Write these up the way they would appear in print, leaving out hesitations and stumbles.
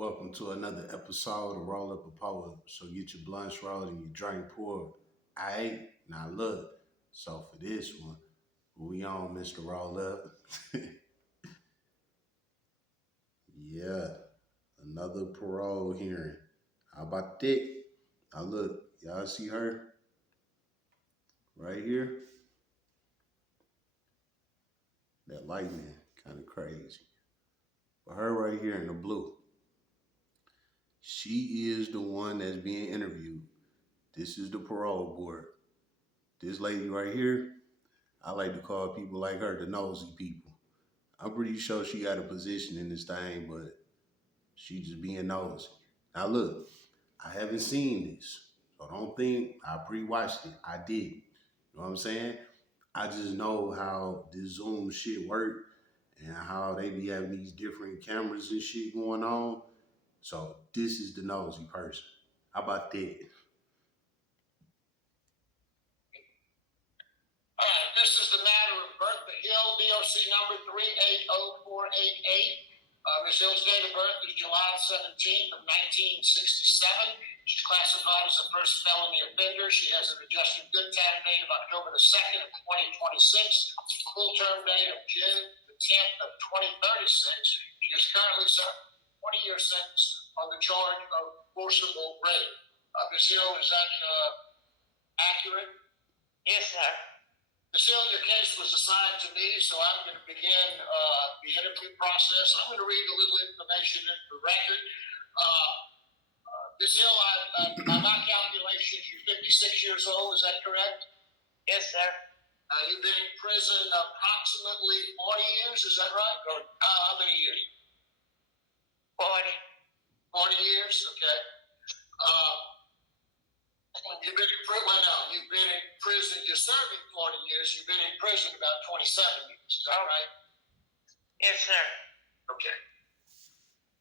Welcome to another episode of Roll Up a Poet. So get your blunts rolled and your drink poured. Aight, now look. So for this one, we on Mr. Roll Up. Yeah, another parole hearing. How about that? Now look, y'all see her right here? That lightning, kind of crazy. But her right here in the blue, she is the one that's being interviewed. This is the parole board. This lady right here, I like to call people like her the nosy people. I'm pretty sure she got a position in this thing, but she just being nosy. Now look, I haven't seen this, so don't think I pre-watched it. I did. You know what I'm saying? I just know how this Zoom shit work and how they be having these different cameras and shit going on. So this is the nosy person. How about that? All right, this is the matter of Bertha Hill, DOC number 380488. Ms. Hill's date of birth is July 17th of 1967. She's classified as a first felony offender. She has an adjusted good time date of October the 2nd of 2026, full term date of June the 10th of 2036. She is currently serving a 20-year sentence on the charge of forcible rape. Ms. Hill, is that accurate? Yes, sir. Ms. Hill, your case was assigned to me, so I'm going to begin the interview process. I'm going to read a little information into the record. Ms. Hill, by my calculations, you're 56 years old. Is that correct? Yes, sir. You've been in prison approximately 40 years. Is that right? Or how many years? 40. 40 years. Okay. You've been in prison. Well, no, you've been in prison. You're serving 40 years. You've been in prison about 27 years. Is that right? Yes, sir. Okay.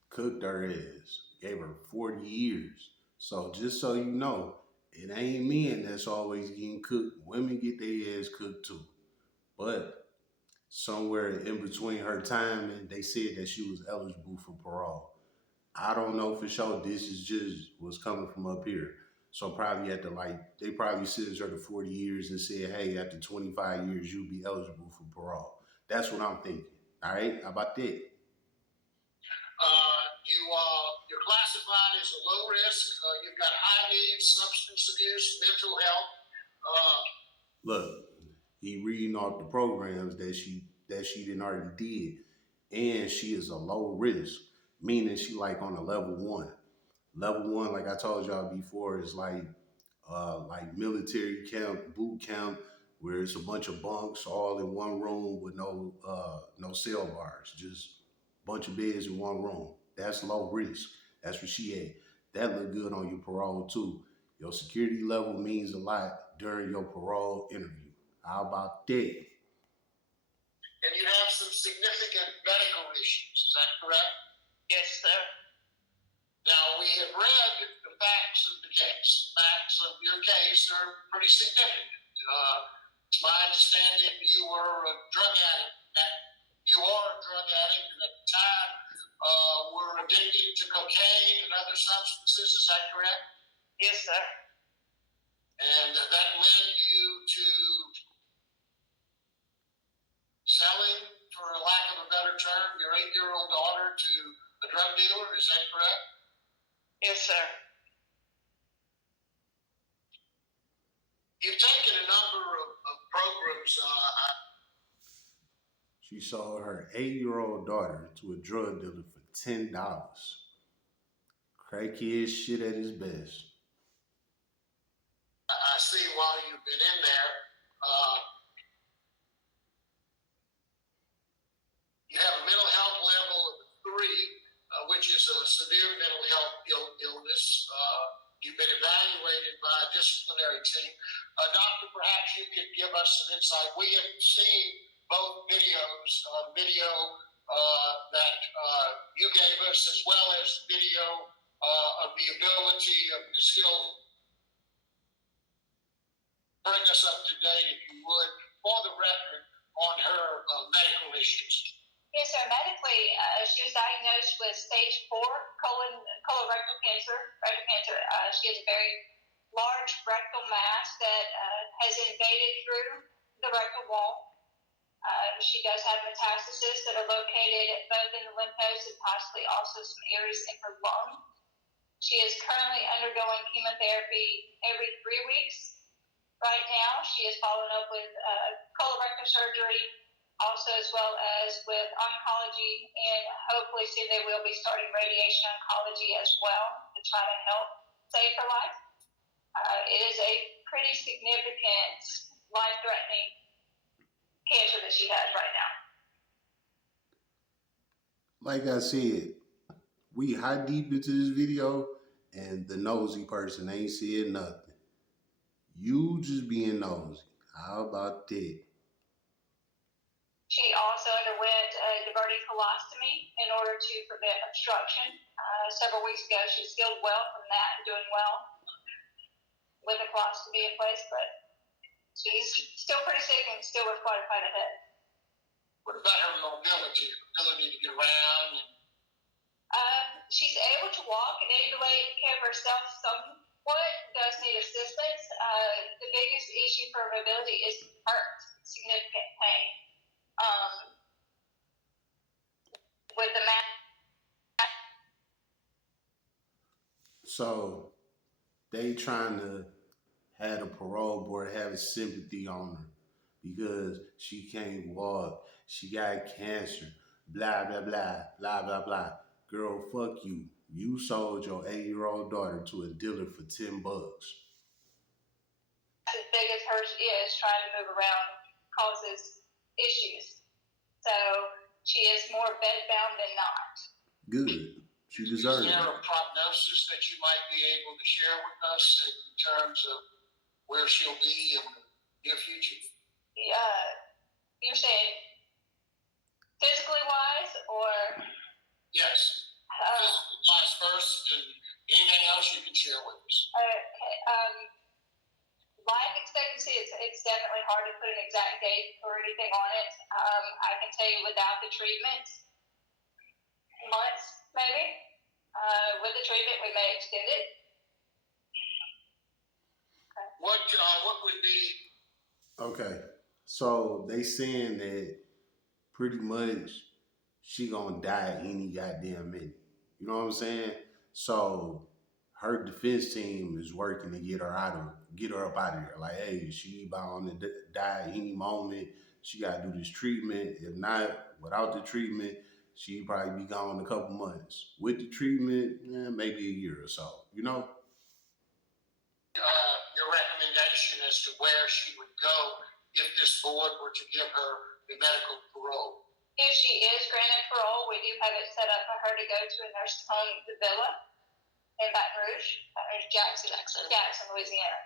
Cooked her ass. Gave her 40 years. So just so you know, it ain't men that's always getting cooked. Women get their ass cooked too. But somewhere in between her time and they said that she was eligible for parole. I don't know for sure. This is just what's coming from up here. So probably at the they probably sentenced her to 40 years and said, hey, after 25 years, you'll be eligible for parole. That's what I'm thinking. All right, how about that? You're classified as a low risk. You've got high needs, substance abuse, mental health. Look, he reading off the programs that she didn't already did, and she is a low risk, meaning she like on a level one. Level one, like I told y'all before, is like military camp, boot camp, where it's a bunch of bunks all in one room with no cell bars, just a bunch of beds in one room. That's low risk. That's where she at. That look good on your parole too. Your security level means a lot during your parole interview. How about that? And you have some significant medical issues. Is that correct? Yes, sir. Now, we have read the facts of the case. Facts of your case are pretty significant. It's my understanding you were a drug addict. You are a drug addict, and at the time were addicted to cocaine and other substances. Is that correct? Yes, sir. And that led you to selling, for lack of a better term, your 8-year-old daughter to a drug dealer. Is that correct? Yes, sir. You've taken a number of programs. She sold her 8-year-old daughter to a drug dealer for $10. Crackhead shit at his best. I see while you've been in there, you have a mental health level of 3, which is a severe mental health illness. You've been evaluated by a disciplinary team. Doctor, perhaps you could give us some insight. We have seen both videos, video that you gave us, as well as video of the ability of Ms. Hill. Bring us up to date, if you would, for the record, on her medical issues. Yes, sir. Medically, she was diagnosed with stage 4 colorectal cancer. Rectal cancer. She has a very large rectal mass that has invaded through the rectal wall. She does have metastases that are located both in the lymph nodes and possibly also some areas in her lung. She is currently undergoing chemotherapy every 3 weeks. Right now, she is following up with colorectal surgery, also as well as with oncology, and hopefully soon they will be starting radiation oncology as well to try to help save her life. It is a pretty significant, life-threatening cancer that she has right now. Like I said, we high deep into this video, and the nosy person ain't said nothing. You just being nosy. How about that? She also underwent a diverting colostomy in order to prevent obstruction. Several weeks ago, she was healed well from that and doing well with a colostomy in place, but she's still pretty sick and still with quite a fight ahead. What about her mobility, ability to get around? She's able to walk and able to take care of herself somewhat, does need assistance. The biggest issue for her mobility is hurt, significant pain. With the mass. So they trying to have the parole board having sympathy on her because she can't walk, she got cancer, blah blah blah blah blah blah. Girl, fuck you. You sold your 8-year-old daughter to a dealer for $10. As big as hers is, trying to move around causes issues. So she is more bedbound than not. Good. She deserves it. Is there a prognosis that you might be able to share with us in terms of where she'll be in the near future? You're saying physically wise or? Yes. Physically wise first, and anything else you can share with us. Okay. Life expectancy, it's definitely hard to put an exact date or anything on it. I can tell you without the treatment, months maybe. With the treatment, we may extend it. Okay. What would be? Okay, so they saying that pretty much she gonna die any goddamn minute. You know what I'm saying? So her defense team is working to get her up out of here. Like, hey, she bound to die any moment. She gotta do this treatment. If not, without the treatment, she'd probably be gone a couple months. With the treatment, maybe a year or so. You know? Your recommendation as to where she would go if this board were to give her the medical parole? If she is granted parole, we do have it set up for her to go to a nursing home, the Villa, in Baton Rouge, Jackson, Louisiana,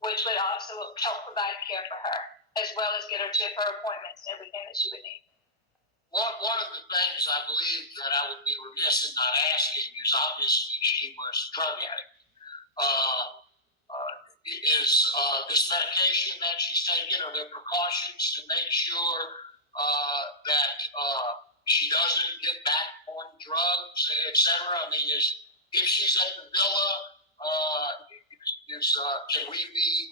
which would also help provide care for her, as well as get her to her appointments and everything that she would need. One of the things I believe that I would be remiss in not asking is obviously she was a drug addict. Is this medication that she's taking, are there precautions to make sure that she doesn't get back on drugs, etc.? I mean, if she's at the Villa, can we be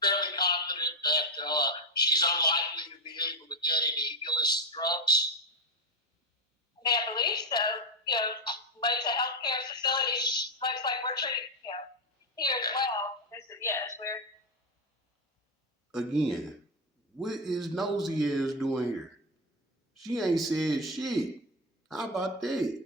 fairly confident that she's unlikely to be able to get any illicit drugs? I mean, I believe so. You know, most of healthcare facilities, much like we're treating, here as well. Yes, we're. Again, what is nosy ass doing here? She ain't said shit. How about that?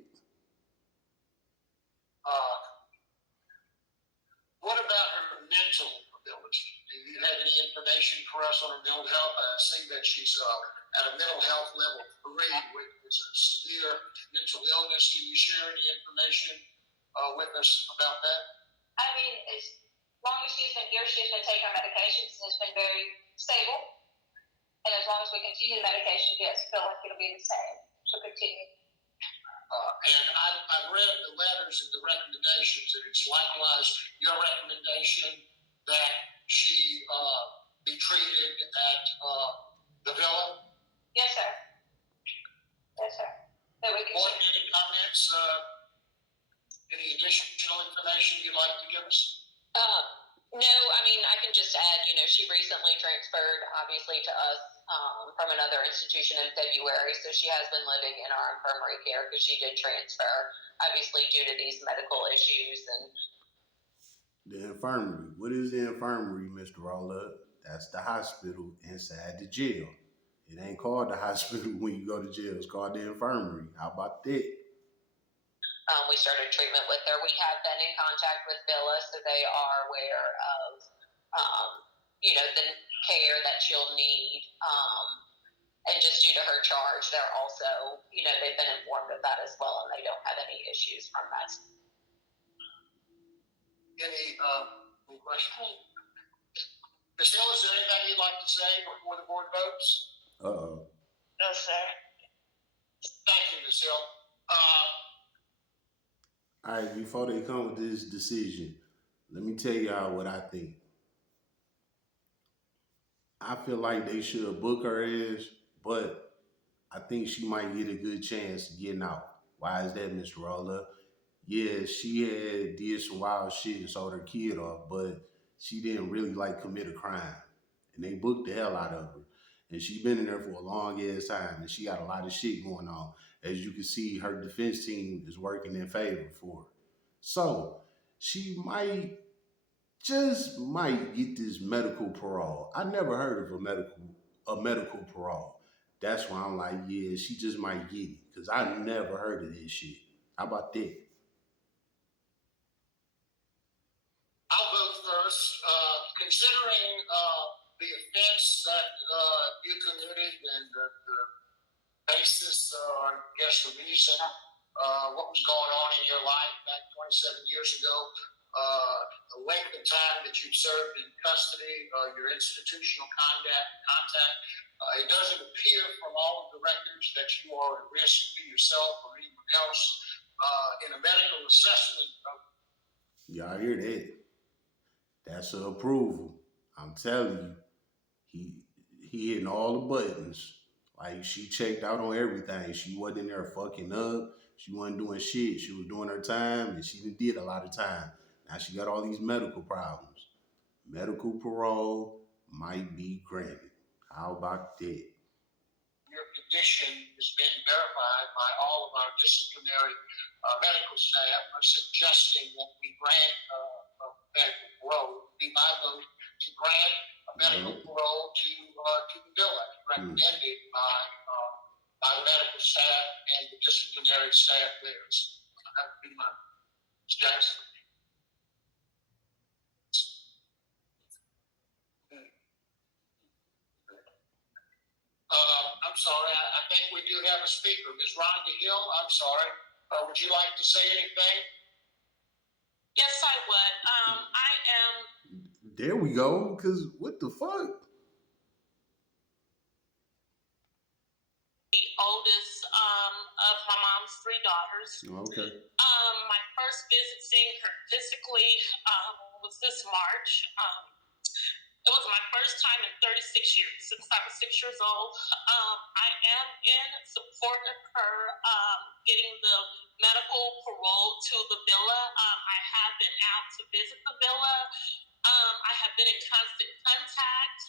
What about her mental ability? Do you have any information for us on her mental health? I see that she's at a mental health level 3, which is a severe mental illness. Can you share any information with us about that? I mean, as long as she's been here, she's been taking her medications and it's been very stable. And as long as we continue the medication, yes, I feel like it'll be the same. She'll continue. And I've read the letters and the recommendations, and it's likewise your recommendation that she be treated at the Villa? Yes, sir. Yes, sir. That we can. Board, any comments? Any additional information you'd like to give us? No, I mean, I can just add, she recently transferred, obviously, to us from another institution in February, so she has been living in our infirmary care because she did transfer, obviously, due to these medical issues. And the infirmary. What is the infirmary, Mr. Rolla? That's the hospital inside the jail. It ain't called the hospital when you go to jail. It's called the infirmary. How about that? We started treatment with her. We have been in contact with Villa, so they are aware of, the care that she'll need. And just due to her charge, they're also, they've been informed of that as well, and they don't have any issues from that. Any questions? Ms. Hill, is there anything you'd like to say before the board votes? No, sir. Thank you, Ms. Hill. All right, before they come with this decision, let me tell y'all what I think. I feel like they should have booked her ass, but I think she might get a good chance of getting out. Why is that, Mr. Rolla? Yeah, she had did some wild shit and sold her kid off, but she didn't really commit a crime. And they booked the hell out of her. And she's been in there for a long ass time, and she got a lot of shit going on. As you can see, her defense team is working in favor for her. So she might get this medical parole. I never heard of a medical parole. That's why I'm like, yeah, she just might get it. Cause I never heard of this shit. How about that? I'll vote first. Considering the offense that you committed and the basis, or I guess the reason, what was going on in your life back 27 years ago, the length of time that you've served in custody, your institutional contact, it doesn't appear from all of the records that you are at risk to yourself or anyone else in a medical assessment. Y'all hear that? That's an approval. I'm telling you, he hitting all the buttons. Like she checked out on everything. She wasn't in there fucking up. She wasn't doing shit. She was doing her time, and she did a lot of time. Now she got all these medical problems. Medical parole might be granted. How about that? Your condition has been verified by all of our disciplinary medical staff are suggesting that we grant a medical parole. It would be my vote to grant a medical parole to the bill as recommended by the medical staff and the disciplinary staff there. So that would be my Jackson. I'm sorry, I think we do have a speaker. Ms. Rhonda Hill, I'm sorry. Would you like to say anything? Yes, I would. I am. There we go, because what the fuck? The oldest of my mom's three daughters. Okay. My first visit seeing her physically was this March. It was my first time in 36 years since I was 6 years old. I am in support of her getting the medical parole to the villa. I have been out to visit the villa. I have been in constant contact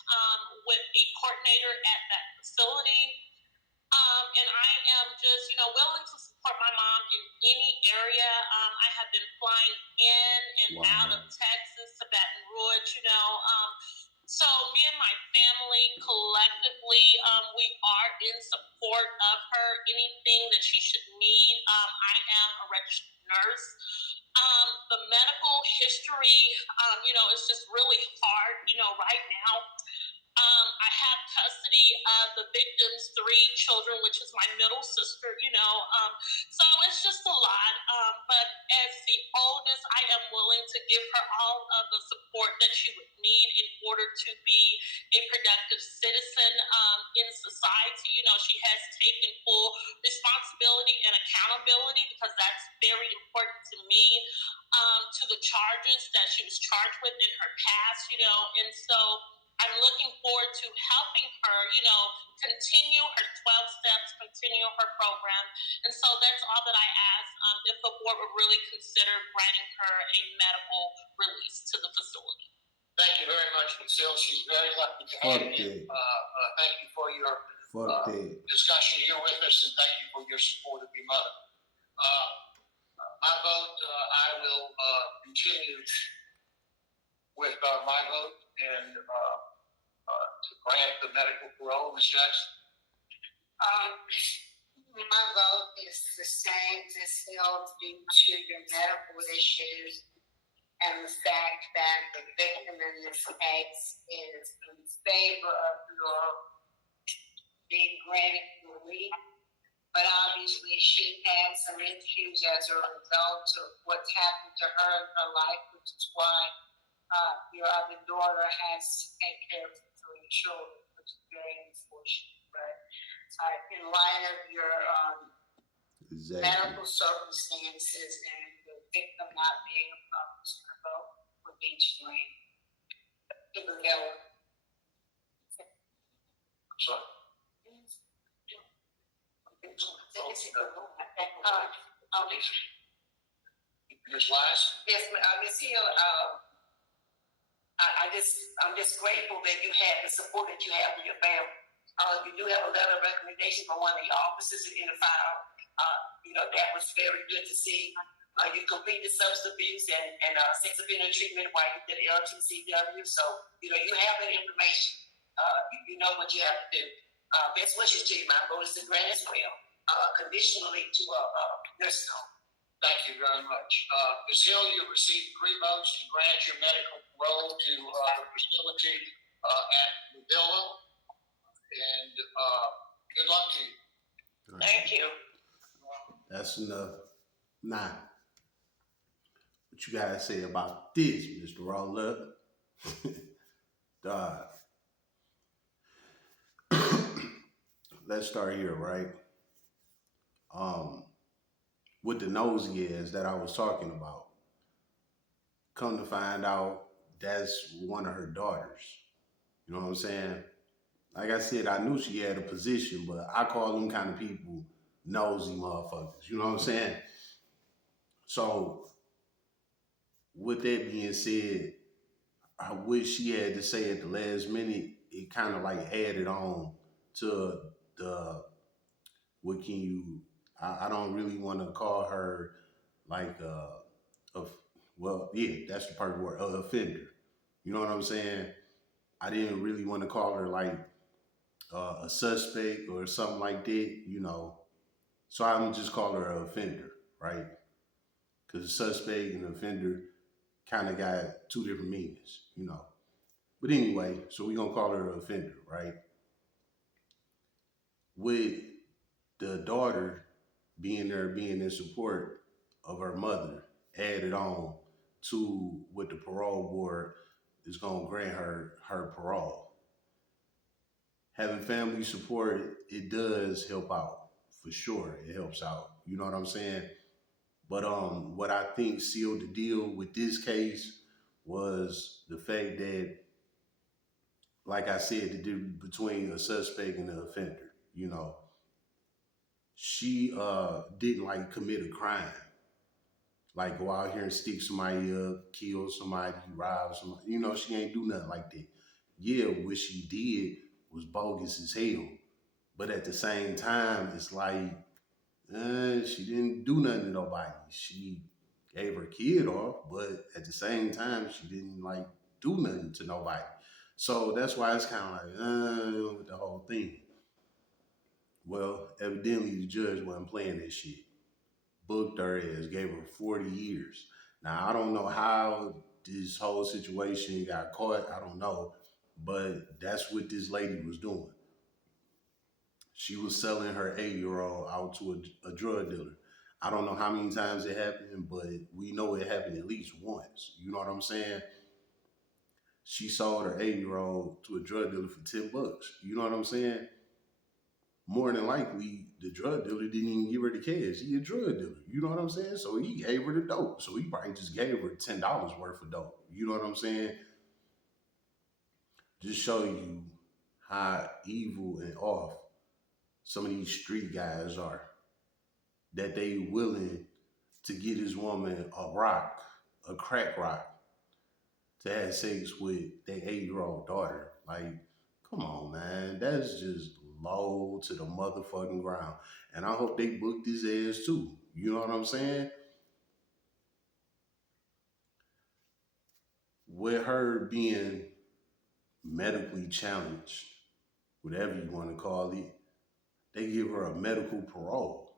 with the coordinator at that facility. And I am just, willing to support my mom in any area. I have been flying in and out of Texas to Baton Rouge, So me and my family collectively, we are in support of her. Anything that she should need, I am a registered nurse. The medical history, is just really hard, right now. I have custody of the victim's three children, which is my middle sister, so it's just a lot. But as the oldest, I am willing to give her all of the support that she would need in order to be a productive citizen in society. She has taken full responsibility and accountability because that's very important to me, to the charges that she was charged with in her past, and so I'm looking forward to helping her, continue her 12 steps, continue her program. And so that's all that I ask, if the board would really consider granting her a medical release to the facility. Thank you very much, Ms. Hill. She's very lucky to have you. Thank you for your discussion here with us, and thank you for your support of your mother. My vote, I will continue with my vote and to grant the medical parole. Ms. Jackson? My vote is the same as Hill due to your medical issues and the fact that the victim in this case is in favor of your being granted relief. But obviously she had some issues as a result of what's happened to her in her life, which is why your other daughter has to take care of the 3 children, which is very unfortunate. But in light of your medical circumstances and the victim not being a promise to vote would be to grant. Sorry. Ms. Wise? Yes, Ms. Hill, I'm just grateful that you had the support that you have with your family. You do have a letter of recommendation from one of the officers in the file. That was very good to see. You completed substance abuse and sex offender treatment while you did LTCW. So, you have that information. You know what you have to do. Best wishes to you. My vote is to grant as well, conditionally to a nursing home. Thank you very much. Ms. Hill, you received 3 votes to grant your medical parole to the facility at the Villa. And good luck to you. Right. Thank you. That's enough. Now, what you gotta say about this, Mr. Roller? Dog. Let's start here, right? With the nosy ass that I was talking about. Come to find out, that's one of her daughters. You know what I'm saying? Like I said, I knew she had a position, but I call them kind of people nosy motherfuckers. You know what I'm saying? So, with that being said, what she had to say at the last minute, it kind of like added on to the, what can you, I don't really want to call her like well, yeah, that's the perfect word, offender. You know what I'm saying? I didn't really want to call her like a suspect or something like that, So I'm just call her an offender, right? Because a suspect and an offender kind of got 2 different meanings. But anyway, so we're going to call her an offender, right? With the daughter being there, being in support of her mother, added on to what the parole board is going to grant her parole. Having family support, it does help out. For sure, it helps out. You know what I'm saying? But what I think sealed the deal with this case was the fact that, like I said, the difference between a suspect and an offender. She didn't like commit a crime, like go out here and stick somebody up, kill somebody, rob somebody. She ain't do nothing like that. Yeah, what she did was bogus as hell, but at the same time, it's like she didn't do nothing to nobody. She gave her kid off, but at the same time, she didn't like do nothing to nobody. So that's why it's kind of like with the whole thing. Well, evidently the judge wasn't playing that shit. Booked her ass, gave her 40 years. Now, I don't know how this whole situation got caught. I don't know. But that's what this lady was doing. She was selling her 8-year-old out to a drug dealer. I don't know how many times it happened, but we know it happened at least once. You know what I'm saying? She sold her 8-year-old to a drug dealer for $10. You know what I'm saying? More than likely, the drug dealer didn't even give her the cash. He a drug dealer. You know what I'm saying? So he gave her the dope. So he probably just gave her $10 worth of dope. You know what I'm saying? Just show you how evil and off some of these street guys are. That they willing to get this woman a rock, a crack rock, to have sex with their 8 year old daughter. Like, come on, man. That's just low to the motherfucking ground. And I hope they book his ass too. You know what I'm saying? With her being medically challenged, whatever you want to call it, they give her a medical parole.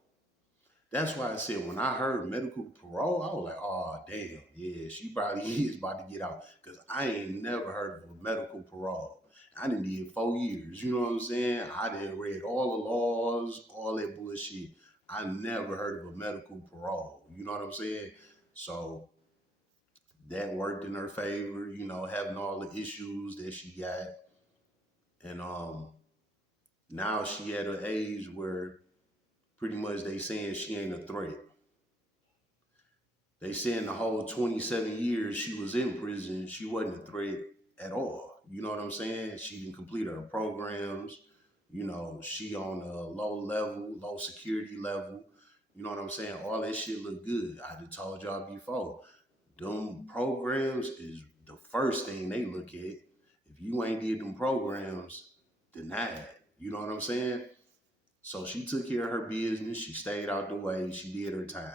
That's why I said when I heard medical parole, I was like, oh damn, yeah, she probably is about to get out. Cause I ain't never heard of a medical parole. I done did 4 years, you know what I'm saying? I done read all the laws, all that bullshit. I never heard of a medical parole. You know what I'm saying? So that worked in her favor, having all the issues that she got. And now she at an age where pretty much they saying she ain't a threat. They saying the whole 27 years she was in prison, she wasn't a threat at all. You know what I'm saying? She didn't complete her programs. She on a low level, low security level. You know what I'm saying? All that shit look good. I just told y'all before. Them programs is the first thing they look at. If you ain't did them programs, denied. You know what I'm saying? So she took care of her business. She stayed out the way. She did her time.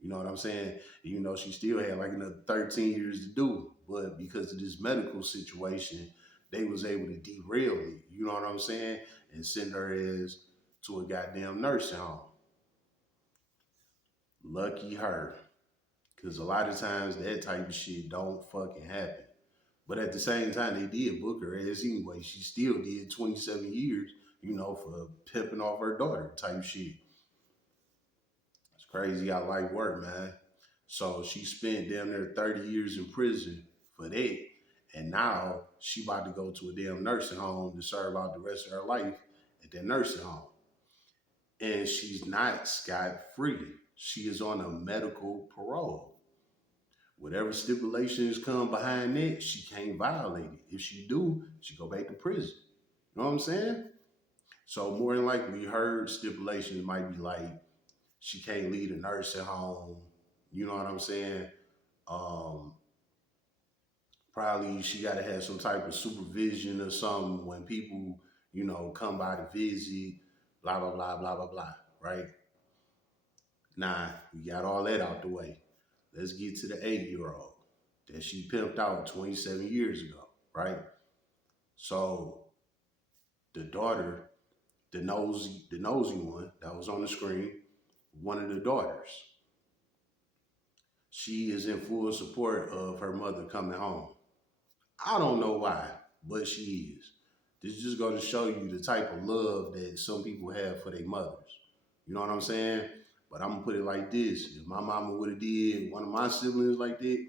You know what I'm saying? She still had like another 13 years to do. But because of this medical situation, they was able to derail it. You know what I'm saying? And send her ass to a goddamn nursing home. Lucky her. Because a lot of times that type of shit don't fucking happen. But at the same time, they did book her ass anyway. She still did 27 years, for pimping off her daughter type shit. It's crazy how life work, man. So she spent damn near 30 years in prison for that. And now she about to go to a damn nursing home to serve out the rest of her life at that nursing home. And she's not scot free. She is on a medical parole. Whatever stipulations come behind that, she can't violate it. If she do, she go back to prison. You know what I'm saying? So more than likely, her stipulations might be like she can't leave a nursing home. You know what I'm saying? Um, Probably she got to have some type of supervision or something when people, come by to visit. Blah blah blah blah blah blah. Right? Nah, we got all that out the way. Let's get to the 8 year old that she pimped out 27 years ago. Right? So the daughter, the nosy one that was on the screen, one of the daughters. She is in full support of her mother coming home. I don't know why, but she is. This just goes to show you the type of love that some people have for their mothers. You know what I'm saying? But I'm gonna put it like this: if my mama would have did one of my siblings like that,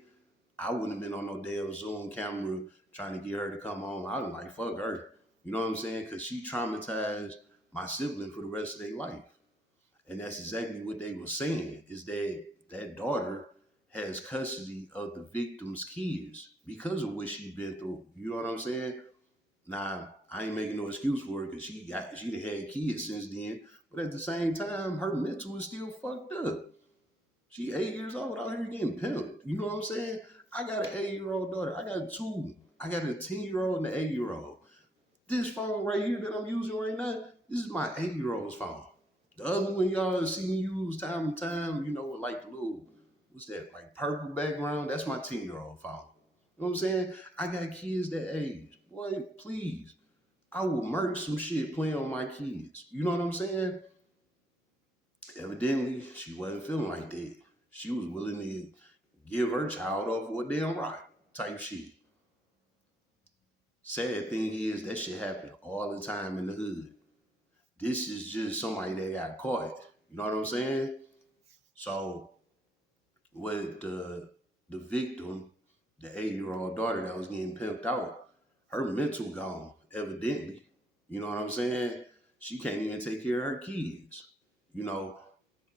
I wouldn't have been on no damn Zoom camera trying to get her to come home. I was like, fuck her. You know what I'm saying? Because she traumatized my sibling for the rest of their life. And that's exactly what they were saying, is that that daughter has custody of the victim's kids because of what she's been through. You know what I'm saying? Now, I ain't making no excuse for her because she done had kids since then. But at the same time, her mental is still fucked up. She 8 years old out here getting pimped. You know what I'm saying? I got an 8 year old daughter. I got two. I got a 10 year old and an 8 year old. This phone right here that I'm using right now, this is my 8 year old's phone. The other one y'all see me use time to time, with like the little, what's that, like purple background? That's my 10 year old phone. You know what I'm saying? I got kids that age. Boy, please. I will murk some shit playing on my kids. You know what I'm saying? Evidently, she wasn't feeling like that. She was willing to give her child off for a damn rock type shit. Sad thing is, that shit happen all the time in the hood. This is just somebody that got caught. You know what I'm saying? So with the victim, the 8 year old daughter that was getting pimped out, her mental gone, evidently. You know what I'm saying? She can't even take care of her kids. You know,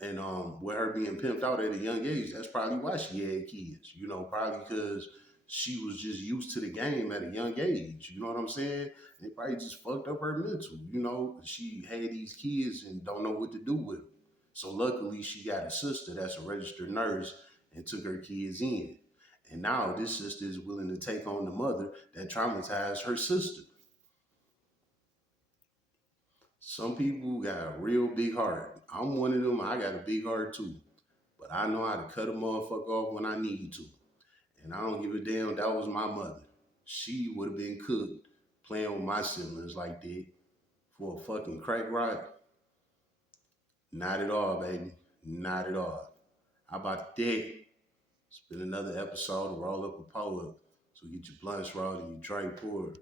and with her being pimped out at a young age, that's probably why she had kids. Probably because she was just used to the game at a young age. You know what I'm saying? It probably just fucked up her mental. You know, she had these kids and don't know what to do with them. So luckily, she got a sister that's a registered nurse and took her kids in. And now this sister is willing to take on the mother that traumatized her sister. Some people got a real big heart. I'm one of them. I got a big heart too. But I know how to cut a motherfucker off when I need to. And I don't give a damn that was my mother. She would have been cooked playing with my siblings like that for a fucking crack rock. Not at all, baby. Not at all. How about that? It's been another episode of Roll Up a Poet. So get your blunts rolled and your drink poured.